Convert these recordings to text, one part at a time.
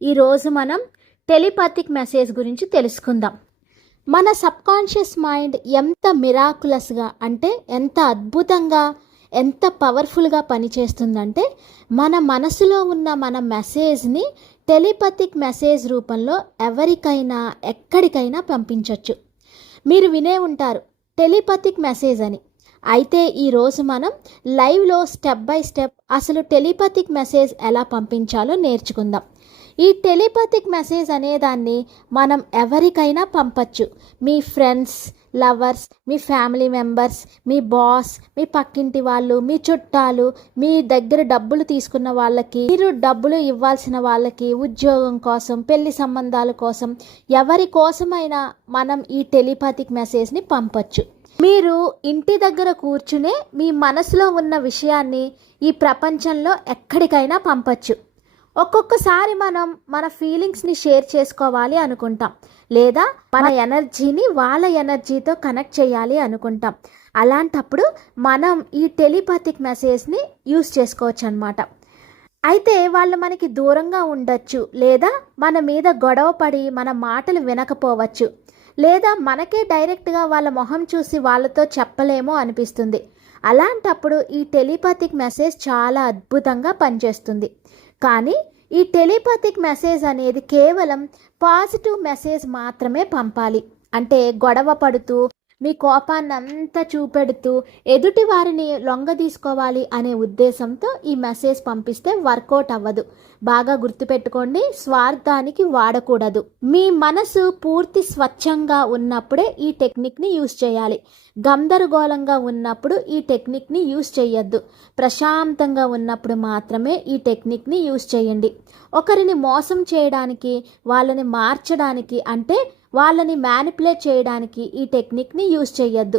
ఈరోజు మనం టెలిపాథిక్ మెసేజ్ గురించి తెలుసుకుందాం. మన సబ్కాన్షియస్ మైండ్ ఎంత మిరాకులస్గా అంటే ఎంత అద్భుతంగా ఎంత పవర్ఫుల్గా పనిచేస్తుందంటే మన మనసులో ఉన్న మన మెసేజ్ని టెలిపాథిక్ మెసేజ్ రూపంలో ఎవరికైనా ఎక్కడికైనా పంపించవచ్చు. మీరు వినే ఉంటారు టెలిపాథిక్ మెసేజ్ అని. అయితే ఈరోజు మనం లైవ్లో స్టెప్ బై స్టెప్ అసలు టెలిపాథిక్ మెసేజ్ ఎలా పంపించాలో నేర్చుకుందాం. ఈ టెలిపాథిక్ మెసేజ్ అనేదాన్ని మనం ఎవరికైనా పంపచ్చు. మీ ఫ్రెండ్స్, లవర్స్, మీ ఫ్యామిలీ మెంబర్స్, మీ బాస్, మీ పక్కింటి వాళ్ళు, మీ చుట్టాలు, మీ దగ్గర డబ్బులు తీసుకున్న వాళ్ళకి, మీరు డబ్బులు ఇవ్వాల్సిన వాళ్ళకి, ఉద్యోగం కోసం, పెళ్లి సంబంధాల కోసం, ఎవరి కోసమైనా మనం ఈ టెలిపాథిక్ మెసేజ్ని పంపచ్చు. మీరు ఇంటి దగ్గర కూర్చునే మీ మనసులో ఉన్న విషయాన్ని ఈ ప్రపంచంలో ఎక్కడికైనా పంపచ్చు. ఒక్కొక్కసారి మనం మన ఫీలింగ్స్ని షేర్ చేసుకోవాలి అనుకుంటాం, లేదా మన ఎనర్జీని వాళ్ళ ఎనర్జీతో కనెక్ట్ చేయాలి అనుకుంటాం. అలాంటప్పుడు మనం ఈ టెలిపాథిక్ మెసేజ్ని యూస్ చేసుకోవచ్చు అన్నమాట. అయితే వాళ్ళు మనకి దూరంగా ఉండొచ్చు, లేదా మన మీద గొడవ పడి మన మాటలు వినకపోవచ్చు, లేదా మనకే డైరెక్ట్గా వాళ్ళ మొహం చూసి వాళ్ళతో చెప్పలేమో అనిపిస్తుంది. అలాంటప్పుడు ఈ టెలిపాథిక్ మెసేజ్ చాలా అద్భుతంగా పనిచేస్తుంది. కానీ ఈ టెలిపాథిక్ మెసేజ్ అనేది కేవలం పాజిటివ్ మెసేజ్ మాత్రమే పంపాలి. అంటే గొడవ పడుతూ మీ కోపాన్ని అంతా చూపెడుతూ ఎదుటి వారిని లొంగ తీసుకోవాలి అనే ఉద్దేశంతో ఈ మెసేజ్ పంపిస్తే వర్కౌట్ అవ్వదు. బాగా గుర్తుపెట్టుకోండి, స్వార్థానికి వాడకూడదు. మీ మనసు పూర్తి స్వచ్ఛంగా ఉన్నప్పుడే ఈ టెక్నిక్ని యూస్ చేయాలి. గందరగోళంగా ఉన్నప్పుడు ఈ టెక్నిక్ని యూస్ చేయొద్దు. ప్రశాంతంగా ఉన్నప్పుడు మాత్రమే ఈ టెక్నిక్ని యూస్ చేయండి. ఒకరిని మోసం చేయడానికి, వాళ్ళని మార్చడానికి, అంటే వాళ్ళని మ్యానిపులేట్ చేయడానికి ఈ టెక్నిక్ని యూస్ చేయొద్దు.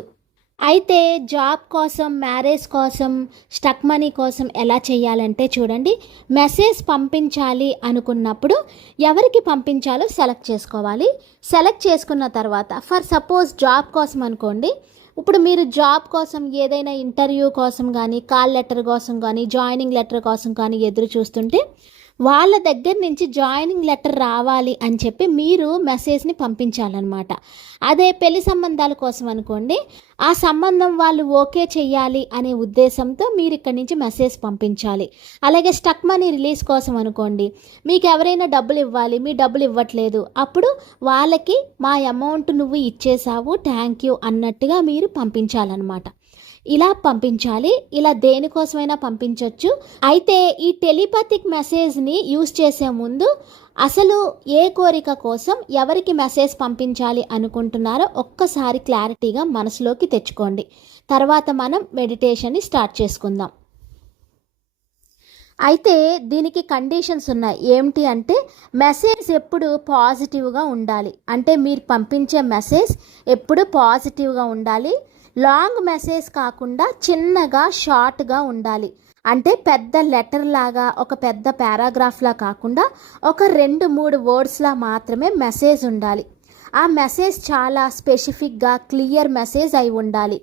అయితే జాబ్ కోసం, మ్యారేజ్ కోసం, స్టక్ మనీ కోసం ఎలా చేయాలంటే చూడండి, మెసేజ్ పంపించాలి అనుకున్నప్పుడు ఎవరికి పంపించాలో సెలెక్ట్ చేసుకోవాలి. సెలెక్ట్ చేసుకున్న తర్వాత ఫర్ సపోజ్ జాబ్ కోసం అనుకోండి. ఇప్పుడు మీరు జాబ్ కోసం ఏదైనా ఇంటర్వ్యూ కోసం కానీ, కాల్ లెటర్ కోసం కానీ, జాయినింగ్ లెటర్ కోసం కానీ ఎదురు చూస్తుంటే వాళ్ళ దగ్గర నుంచి జాయినింగ్ లెటర్ రావాలి అని చెప్పి మీరు మెసేజ్ని పంపించాలన్నమాట. అదే పెళ్లి సంబంధాల కోసం అనుకోండి, ఆ సంబంధం వాళ్ళు ఓకే చెయ్యాలి అనే ఉద్దేశంతో మీరు ఇక్కడి నుంచి మెసేజ్ పంపించాలి. అలాగే స్టక్ మనీ రిలీజ్ కోసం అనుకోండి, మీకు ఎవరైనా డబ్బులు ఇవ్వాలి, మీ డబ్బులు ఇవ్వట్లేదు, అప్పుడు వాళ్ళకి మా అమౌంట్ నువ్వు ఇచ్చేసావు, థ్యాంక్ యూ అన్నట్టుగా మీరు పంపించాలన్నమాట. ఇలా పంపించాలి. ఇలా దేనికోసమైనా పంపించవచ్చు. అయితే ఈ టెలిపాథిక్ మెసేజ్ని యూస్ చేసే ముందు అసలు ఏ కోరిక కోసం ఎవరికి మెసేజ్ పంపించాలి అనుకుంటున్నారో ఒక్కసారి క్లారిటీగా మనసులోకి తెచ్చుకోండి. తర్వాత మనం మెడిటేషన్ని స్టార్ట్ చేసుకుందాం. అయితే దీనికి కండిషన్స్ ఉన్నాయి. ఏమిటి అంటే మెసేజ్ ఎప్పుడు పాజిటివ్గా ఉండాలి. అంటే మీరు పంపించే మెసేజ్ ఎప్పుడు పాజిటివ్గా ఉండాలి. లాంగ్ మెసేజ్ కాకుండా చిన్నగా షార్ట్గా ఉండాలి. అంటే పెద్ద లెటర్ లాగా, ఒక పెద్ద పారాగ్రాఫ్లా కాకుండా ఒక 2-3 వర్డ్స్లా మాత్రమే మెసేజ్ ఉండాలి. ఆ మెసేజ్ చాలా స్పెసిఫిక్గా క్లియర్ మెసేజ్ అయి ఉండాలి.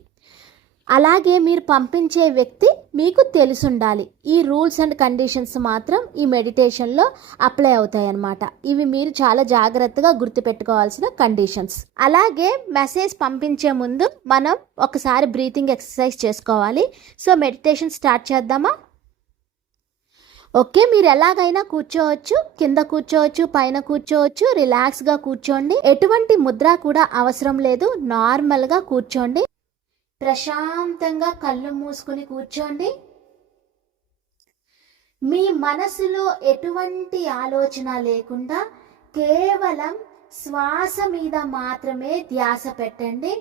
అలాగే మీరు పంపించే వ్యక్తి మీకు తెలుసుండాలి. ఈ రూల్స్ అండ్ కండిషన్స్ మాత్రం ఈ మెడిటేషన్లో అప్లై అవుతాయి అన్నమాట. ఇవి మీరు చాలా జాగ్రత్తగా గుర్తుపెట్టుకోవాల్సిన కండిషన్స్. అలాగే మెసేజ్ పంపించే ముందు మనం ఒకసారి బ్రీతింగ్ ఎక్సర్సైజ్ చేసుకోవాలి. సో మెడిటేషన్ స్టార్ట్ చేద్దామా? ఓకే, మీరు ఎలాగైనా కూర్చోవచ్చు. కింద కూర్చోవచ్చు, పైన కూర్చోవచ్చు, రిలాక్స్గా కూర్చోండి. ఎటువంటి ముద్ర కూడా అవసరం లేదు. నార్మల్గా కూర్చోండి. ప్రశాంతంగా కళ్ళు మూసుకుని కూర్చోండి. మీ మనసులో ఎటువంటి ఆలోచన లేకుండా కేవలం శ్వాస మీద మాత్రమే ధ్యాస పెట్టండి.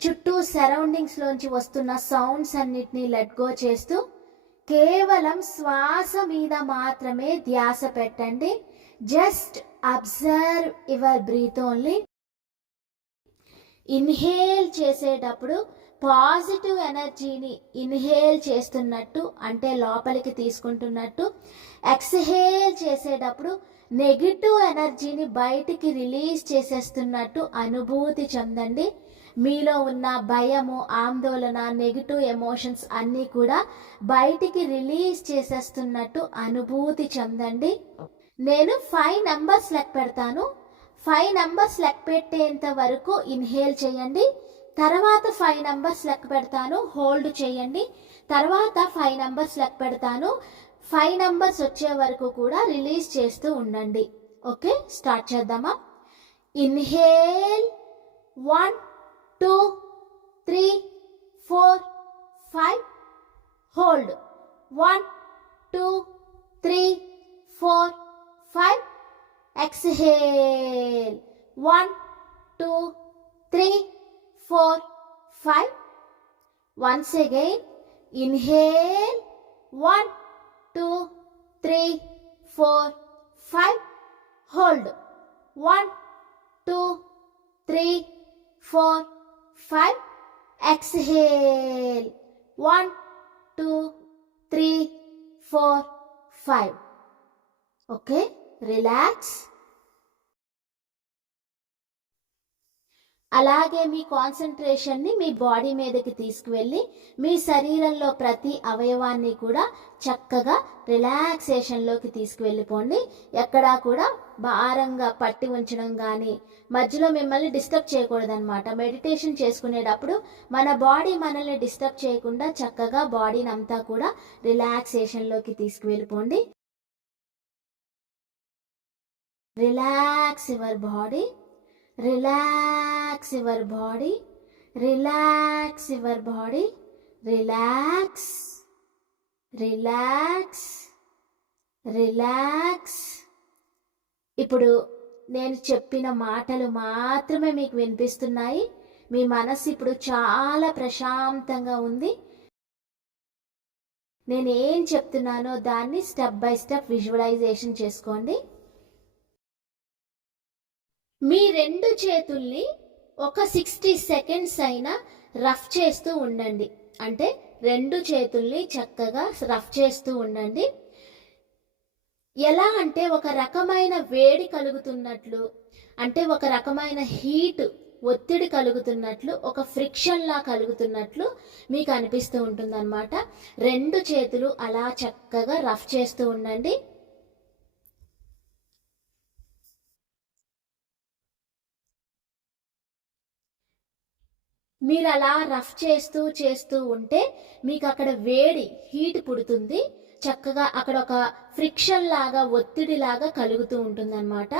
చుట్టూ సరౌండింగ్స్లోంచి వస్తున్న సౌండ్స్ అన్నిటినీ లెట్ గో చేస్తూ కేవలం శ్వాస మీద మాత్రమే ధ్యాస పెట్టండి. Just observe your breath only. Inhale చేసేటప్పుడు పాజిటివ్ ఎనర్జీని ఇన్హేల్ చేస్తున్నట్టు, అంటే లోపలికి తీసుకుంటున్నట్టు. ఎక్స్హేల్ చేసేటప్పుడు నెగిటివ్ ఎనర్జీని బయటికి రిలీజ్ చేసేస్తున్నట్టు అనుభూతి చెందండి. మీలో ఉన్న భయము, ఆందోళన, నెగిటివ్ ఎమోషన్స్ అన్నీ కూడా బయటికి రిలీజ్ చేసేస్తున్నట్టు అనుభూతి చెందండి. నేను 5 నంబర్స్ లెక్క పెడతాను. 5 నంబర్స్ లెక్క పెట్టేంత వరకు ఇన్హేల్ చేయండి. తర్వాత 5 నంబర్స్ లెక్క పెడతాను, హోల్డ్ చేయండి. తర్వాత 5 నంబర్స్ లెక్క పెడతాను. 5 నంబర్స్ వచ్చే వరకు కూడా రిలీజ్ చేస్తూ ఉండండి. ఓకే, స్టార్ట్ చేద్దామా? Inhale 1 2 3 4 5. Hold 1 2 3 4 5. Exhale 1 2 3 4 5. Once again, inhale 1 2 3 4 5. Hold 1 2 3 4 5. Exhale 1 2 3 4 5. Okay, relax. అలాగే మీ కాన్సన్ట్రేషన్ని మీ బాడీ మీదకి తీసుకువెళ్ళి మీ శరీరంలో ప్రతి అవయవాన్ని కూడా చక్కగా రిలాక్సేషన్లోకి తీసుకువెళ్ళిపోండి. ఎక్కడా కూడా భారంగా పట్టి ఉంచడం కానీ మధ్యలో మిమ్మల్ని డిస్టర్బ్ చేయకూడదన్నమాట. మెడిటేషన్ చేసుకునేటప్పుడు మన బాడీ మనల్ని డిస్టర్బ్ చేయకుండా చక్కగా బాడీని అంతా కూడా రిలాక్సేషన్లోకి తీసుకువెళ్ళిపోండి. Relax your body. Relax your body, relax your body, relax, relax, relax. ఇప్పుడు నేను చెప్పిన మాటలు మాత్రమే మీకు వినిపిస్తున్నాయి. మీ మనసు ఇప్పుడు చాలా ప్రశాంతంగా ఉంది. నేను ఏం చెప్తున్నానో దాన్ని స్టెప్ బై స్టెప్ విజువలైజేషన్ చేసుకోండి. మీ 2 చేతుల్ని ఒక 60 సెకండ్స్ అయినా రఫ్ చేస్తూ ఉండండి. అంటే 2 చేతుల్ని చక్కగా రఫ్ చేస్తూ ఉండండి. ఎలా అంటే ఒక రకమైన వేడి కలుగుతున్నట్లు, అంటే ఒక రకమైన హీట్ ఒత్తిడి కలుగుతున్నట్లు, ఒక ఫ్రిక్షన్ లా కలుగుతున్నట్లు మీకు అనిపిస్తూ ఉంటుందన్నమాట. 2 చేతులు అలా చక్కగా రఫ్ చేస్తూ ఉండండి. మీరు అలా రఫ్ చేస్తూ ఉంటే మీకు అక్కడ వేడి హీట్ పుడుతుంది. చక్కగా అక్కడ ఒక ఫ్రిక్షన్ లాగా ఒత్తిడి లాగా కలుగుతూ ఉంటుందన్నమాట.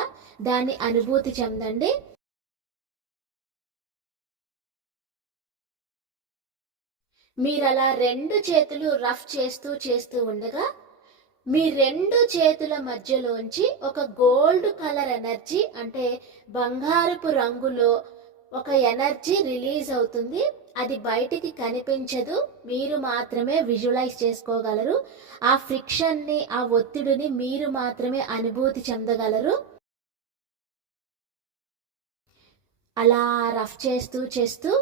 దాన్ని అనుభూతి చెందండి. మీరు అలా 2 చేతులు రఫ్ చేస్తూ ఉండగా మీ 2 చేతుల మధ్యలోంచి ఒక గోల్డ్ కలర్ ఎనర్జీ, అంటే బంగారపు రంగులో ఒక ఎనర్జీ రిలీజ్ అవుతుంది. అది బయటికి కనిపించదు, మీరు మాత్రమే విజువలైజ్ చేసుకోగలరు. ఆ ఫ్రిక్షన్ని, ఆ ఒత్తిడిని మీరు మాత్రమే అనుభూతి చెందగలరు. అలా రఫ్ చేస్తూ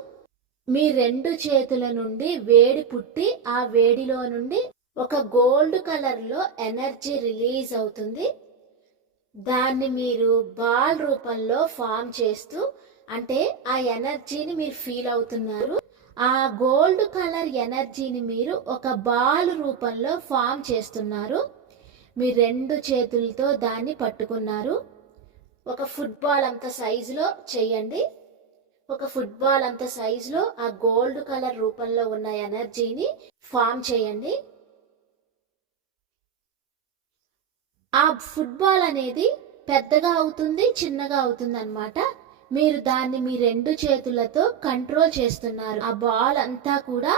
మీ 2 చేతుల నుండి వేడి పుట్టి ఆ వేడిలో నుండి ఒక గోల్డ్ కలర్లో ఎనర్జీ రిలీజ్ అవుతుంది. దాన్ని మీరు బాల్ రూపంలో ఫామ్ చేస్తూ, అంటే ఆ ఎనర్జీని మీరు ఫీల్ అవుతున్నారు. ఆ గోల్డ్ కలర్ ఎనర్జీని మీరు ఒక బాల్ రూపంలో ఫామ్ చేస్తున్నారు. మీ 2 చేతులతో దాన్ని పట్టుకున్నారు. ఒక ఫుట్బాల్ అంత సైజులో చేయండి. ఒక ఫుట్బాల్ అంత సైజులో ఆ గోల్డ్ కలర్ రూపంలో ఉన్న ఎనర్జీని ఫామ్ చేయండి. ఆ ఫుట్బాల్ అనేది పెద్దగా అవుతుంది, చిన్నగా అవుతుంది అన్నమాట. మీరు దాన్ని మీ 2 చేతులతో కంట్రోల్ చేస్తున్నారు. ఆ బాల్ అంతా కూడా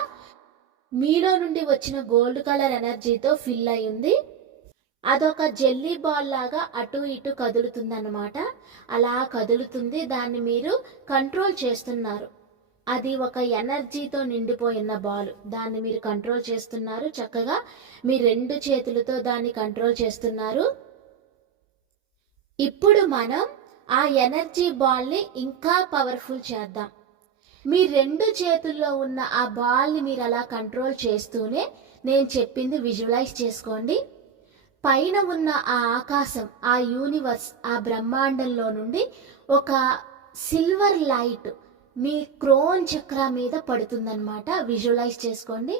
మీలో నుండి వచ్చిన గోల్డ్ కలర్ ఎనర్జీతో ఫిల్ అయి ఉంది. అదొక జెల్లీ బాల్ లాగా అటు ఇటు కదులుతుంది అన్నమాట. అలా కదులుతుంది, దాన్ని మీరు కంట్రోల్ చేస్తున్నారు. అది ఒక ఎనర్జీతో నిండిపోయిన బాల్, దాన్ని మీరు కంట్రోల్ చేస్తున్నారు. చక్కగా మీ 2 చేతులతో దాన్ని కంట్రోల్ చేస్తున్నారు. ఇప్పుడు మనం ఆ ఎనర్జీ బాల్ని ఇంకా పవర్ఫుల్ చేద్దాం. మీ 2 చేతుల్లో ఉన్న ఆ బాల్ని మీరు అలా కంట్రోల్ చేస్తూనే నేను చెప్పింది విజువలైజ్ చేసుకోండి. పైన ఉన్న ఆ ఆకాశం, ఆ యూనివర్స్, ఆ బ్రహ్మాండంలో నుండి ఒక సిల్వర్ లైట్ మీ క్రోన్ చక్ర మీద పడుతుందన్నమాట. విజువలైజ్ చేసుకోండి.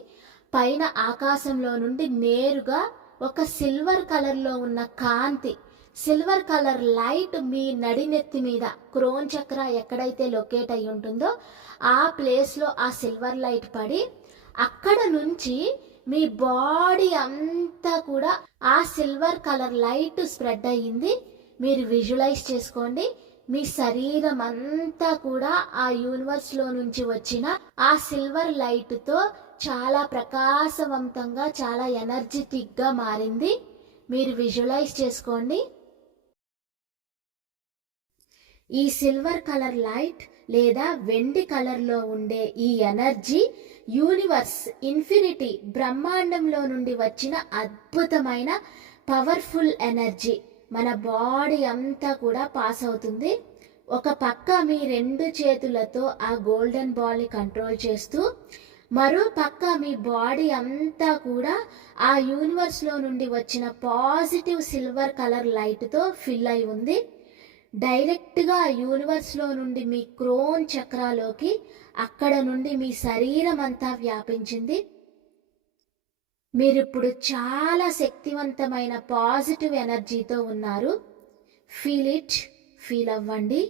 పైన ఆకాశంలో నుండి నేరుగా ఒక సిల్వర్ కలర్లో ఉన్న కాంతి సిల్వర్ కలర్ లైట్ మీ నడినెత్తి మీద క్రోన్ చక్ర ఎక్కడైతే లొకేట్ అయి ఉంటుందో ఆ ప్లేస్లో ఆ సిల్వర్ లైట్ పడి అక్కడ నుంచి మీ బాడీ అంతా కూడా ఆ సిల్వర్ కలర్ లైట్ స్ప్రెడ్ అయ్యింది. మీరు విజువలైజ్ చేసుకోండి. మీ శరీరం అంతా కూడా ఆ యూనివర్స్లో నుంచి వచ్చిన ఆ సిల్వర్ లైట్తో చాలా ప్రకాశవంతంగా, చాలా ఎనర్జెటిక్గా మారింది. మీరు విజువలైజ్ చేసుకోండి. ఈ సిల్వర్ కలర్ లైట్ లేదా వెండి కలర్లో ఉండే ఈ ఎనర్జీ యూనివర్స్, ఇన్ఫినిటీ, బ్రహ్మాండంలో నుండి వచ్చిన అద్భుతమైన పవర్ఫుల్ ఎనర్జీ మన బాడీ అంతా కూడా పాస్ అవుతుంది. ఒక పక్క మీ 2 చేతులతో ఆ గోల్డెన్ బాల్ని కంట్రోల్ చేస్తూ, మరో పక్క మీ బాడీ అంతా కూడా ఆ యూనివర్స్లో నుండి వచ్చిన పాజిటివ్ సిల్వర్ కలర్ లైట్తో ఫిల్ అయి ఉంది. డైరెక్ట్గా యూనివర్స్లో నుండి మీ క్రోన్ చక్రాలోకి, అక్కడ నుండి మీ శరీరం అంతా వ్యాపించింది. మీరిప్పుడు చాలా శక్తివంతమైన పాజిటివ్ ఎనర్జీతో ఉన్నారు. ఫీల్ ఇట్, ఫీల్ అవ్వండి.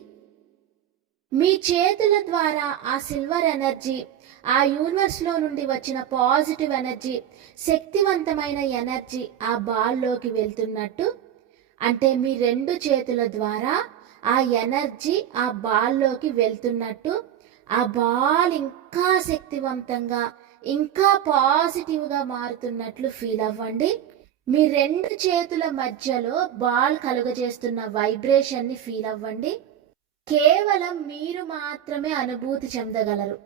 మీ చేతుల ద్వారా ఆ సిల్వర్ ఎనర్జీ, ఆ యూనివర్స్లో నుండి వచ్చిన పాజిటివ్ ఎనర్జీ, శక్తివంతమైన ఎనర్జీ ఆ బాల్లోకి వెళ్తున్నట్టు, అంటే మీ 2 చేతుల ద్వారా ఆ ఎనర్జీ ఆ బాల్లోకి వెళ్తున్నట్టు, ఆ బాల్ ఇంకా శక్తివంతంగా, ఇంకా పాజిటివ్గా మారుతున్నట్లు ఫీల్ అవ్వండి. మీ 2 చేతుల మధ్యలో బాల్ కలుగజేస్తున్న వైబ్రేషన్ని ఫీల్ అవ్వండి. కేవలం మీరు మాత్రమే అనుభూతి చెందగలరు.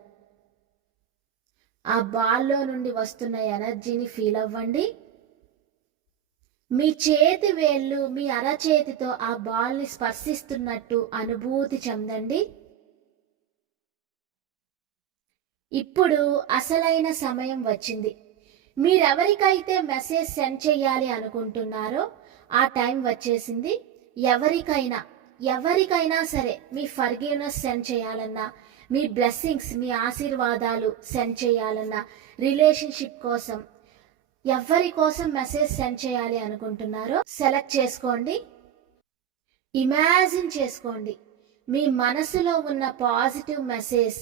ఆ బాల్లో నుండి వస్తున్న ఎనర్జీని ఫీల్ అవ్వండి. మీ చేతి వేళ్ళు మీ అరచేతితో ఆ బాల్ని స్పర్శిస్తున్నట్టు అనుభూతి చెందండి. ఇప్పుడు అసలైన సమయం వచ్చింది. మీరెవరికైతే మెసేజ్ సెండ్ చేయాలి అనుకుంటున్నారో ఆ టైం వచ్చేసింది. ఎవరికైనా సరే మీ ఫర్గివ్నెస్ సెండ్ చేయాలన్నా, మీ బ్లెస్సింగ్స్, మీ ఆశీర్వాదాలు సెండ్ చేయాలన్నా, రిలేషన్షిప్ కోసం, ఎవరి కోసం మెసేజ్ సెండ్ చేయాలి అనుకుంటున్నారో సెలెక్ట్ చేసుకోండి. ఇమాజిన్ చేసుకోండి, మీ మనసులో ఉన్న పాజిటివ్ మెసేజ్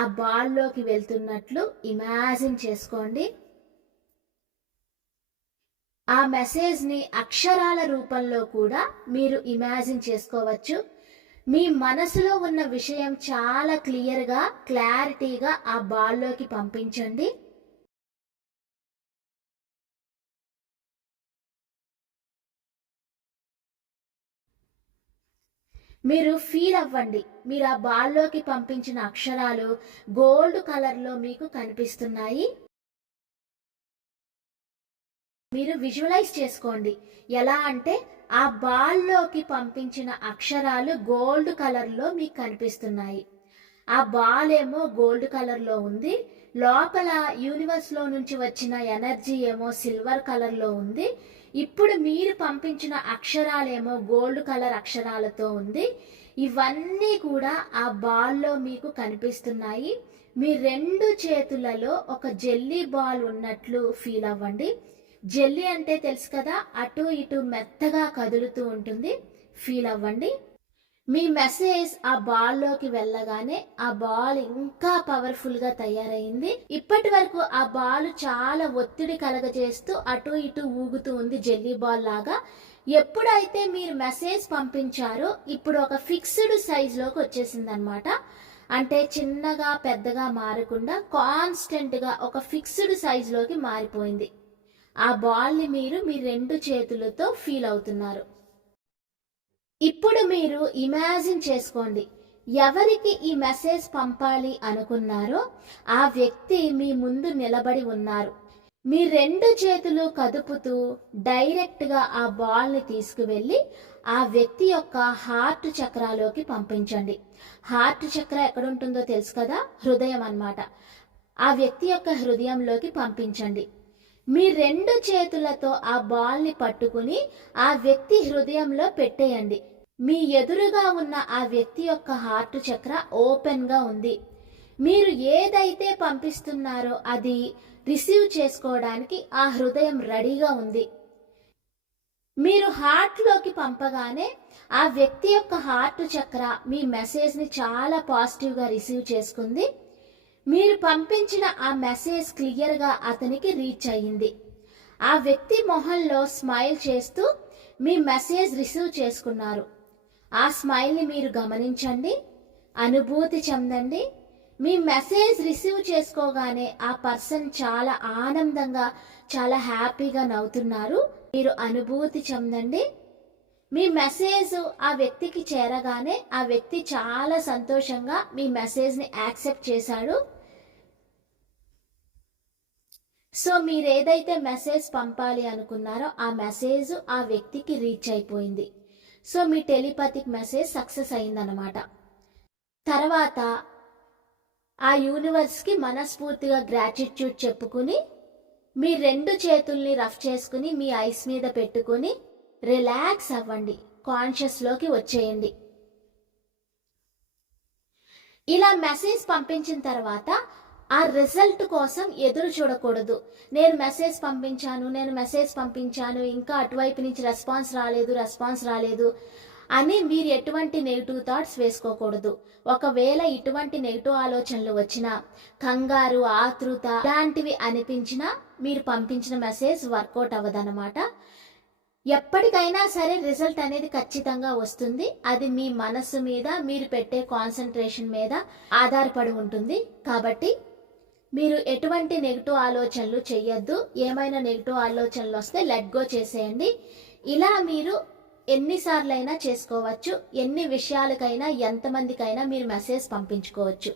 ఆ బాల్లోకి వెళ్తున్నట్లు ఇమాజిన్ చేసుకోండి. ఆ మెసేజ్ని అక్షరాల రూపంలో కూడా మీరు ఇమాజిన్ చేసుకోవచ్చు. మీ మనసులో ఉన్న విషయం చాలా క్లియర్గా, క్లారిటీగా ఆ బాల్లోకి పంపించండి. మీరు ఫీల్ అవ్వండి. మీరు ఆ బాల్లోకి పంపించిన అక్షరాలు గోల్డ్ కలర్లో మీకు కనిపిస్తున్నాయి. మీరు విజువలైజ్ చేసుకోండి. ఎలా అంటే ఆ బాల్లోకి పంపించిన అక్షరాలు గోల్డ్ కలర్లో మీకు కనిపిస్తున్నాయి. ఆ బాల్ ఏమో గోల్డ్ కలర్లో ఉంది, లోపల యూనివర్స్లో నుంచి వచ్చిన ఎనర్జీ ఏమో సిల్వర్ కలర్లో ఉంది. ఇప్పుడు మీరు పంపించిన అక్షరాలేమో గోల్డ్ కలర్ అక్షరాలతో ఉంది. ఇవన్నీ కూడా ఆ బాల్లో మీకు కనిపిస్తున్నాయి. మీ 2 చేతులలో ఒక జెల్లీ బాల్ ఉన్నట్లు ఫీల్ అవ్వండి. జెల్లీ అంటే తెలుసు కదా, అటు ఇటు మెత్తగా కదులుతూ ఉంటుంది. ఫీల్ అవ్వండి. మీ మెసేజ్ ఆ బాల్లోకి వెళ్ళగానే ఆ బాల్ ఇంకా పవర్ఫుల్గా తయారైంది. ఇప్పటి వరకు ఆ బాల్ చాలా ఒత్తిడి కలగజేస్తూ అటు ఇటు ఊగుతూ ఉంది, జెల్లీ బాల్ లాగా. ఎప్పుడైతే మీరు మెసేజ్ పంపించారో ఇప్పుడు ఒక ఫిక్స్డ్ సైజ్లోకి వచ్చేసింది అనమాట. అంటే చిన్నగా పెద్దగా మారకుండా కాన్స్టెంట్గా ఒక ఫిక్స్డ్ సైజ్లోకి మారిపోయింది. ఆ బాల్ని మీరు మీ 2 చేతులతో ఫీల్ అవుతున్నారు. ఇప్పుడు మీరు ఇమాజిన్ చేసుకోండి, ఎవరికి ఈ మెసేజ్ పంపాలి అనుకున్నారో ఆ వ్యక్తి మీ ముందు నిలబడి ఉన్నారు. మీ 2 చేతులు కదుపుతూ డైరెక్ట్గా ఆ బాల్ని తీసుకువెళ్ళి ఆ వ్యక్తి యొక్క హార్ట్ చక్రాలోకి పంపించండి. హార్ట్ చక్ర ఎక్కడుంటుందో తెలుసు కదా, హృదయం అన్నమాట. ఆ వ్యక్తి యొక్క హృదయంలోకి పంపించండి. మీ 2 చేతులతో ఆ బాల్ని పట్టుకుని ఆ వ్యక్తి హృదయంలో పెట్టేయండి. మీ ఎదురుగా ఉన్న ఆ వ్యక్తి యొక్క హార్ట్ చక్ర ఓపెన్గా ఉంది. మీరు ఏదైతే పంపిస్తున్నారో అది రిసీవ్ చేసుకోవడానికి ఆ హృదయం రెడీగా ఉంది. మీరు హార్ట్లోకి పంపగానే ఆ వ్యక్తి యొక్క హార్ట్ చక్ర మీ మెసేజ్ని చాలా పాజిటివ్గా రిసీవ్ చేసుకుంది. మీరు పంపించిన ఆ మెసేజ్ క్లియర్గా అతనికి రీచ్ అయ్యింది. ఆ వ్యక్తి మొహంలో స్మైల్ చేస్తూ మీ మెసేజ్ రిసీవ్ చేసుకున్నారు. ఆ స్మైల్ని మీరు గమనించండి, అనుభూతి చెందండి. మీ మెసేజ్ రిసీవ్ చేసుకోగానే ఆ పర్సన్ చాలా ఆనందంగా, చాలా హ్యాపీగా నవ్వుతున్నారు. మీరు అనుభూతి చెందండి. మీ మెసేజ్ ఆ వ్యక్తికి చేరగానే ఆ వ్యక్తి చాలా సంతోషంగా మీ మెసేజ్ని యాక్సెప్ట్ చేశాడు. సో మీరు ఏదైతే మెసేజ్ పంపాలి అనుకున్నారో ఆ మెసేజ్ ఆ వ్యక్తికి రీచ్ అయిపోయింది. సో మీ టెలిపతిక్ మెసేజ్ సక్సెస్ అయిందన్నమాట. తర్వాత ఆ యూనివర్స్కి మనస్ఫూర్తిగా గ్రాటిట్యూడ్ చెప్పుకుని మీ 2 చేతుల్ని రఫ్ చేసుకుని మీ ఐస్ మీద పెట్టుకుని రిలాక్స్ అవ్వండి, కాన్షియస్లోకి వచ్చేయండి. ఇలా మెసేజ్ పంపించిన తర్వాత ఆ రిజల్ట్ కోసం ఎదురు చూడకూడదు. నేను మెసేజ్ పంపించాను ఇంకా అటువైపు నుంచి రెస్పాన్స్ రాలేదు అని మీరు ఎటువంటి నెగిటివ్ థాట్స్ వేసుకోకూడదు. ఒకవేళ ఇటువంటి నెగిటివ్ ఆలోచనలు వచ్చినా, కంగారు, ఆతృత ఇలాంటివి అనిపించినా మీరు పంపించిన మెసేజ్ వర్కౌట్ అవ్వదన్నమాట. ఎప్పటికైనా సరే రిజల్ట్ అనేది ఖచ్చితంగా వస్తుంది. అది మీ మనస్సు మీద మీరు పెట్టే కాన్సన్ట్రేషన్ మీద ఆధారపడి ఉంటుంది. కాబట్టి మీరు ఎటువంటి నెగిటివ్ ఆలోచనలు చెయ్యొద్దు. ఏమైనా నెగిటివ్ ఆలోచనలు వస్తే లెట్ గో చేసేయండి. ఇలా మీరు ఎన్నిసార్లైనా చేసుకోవచ్చు. ఎన్ని విషయాలకైనా, ఎంతమందికైనా మీరు మెసేజ్ పంపించుకోవచ్చు.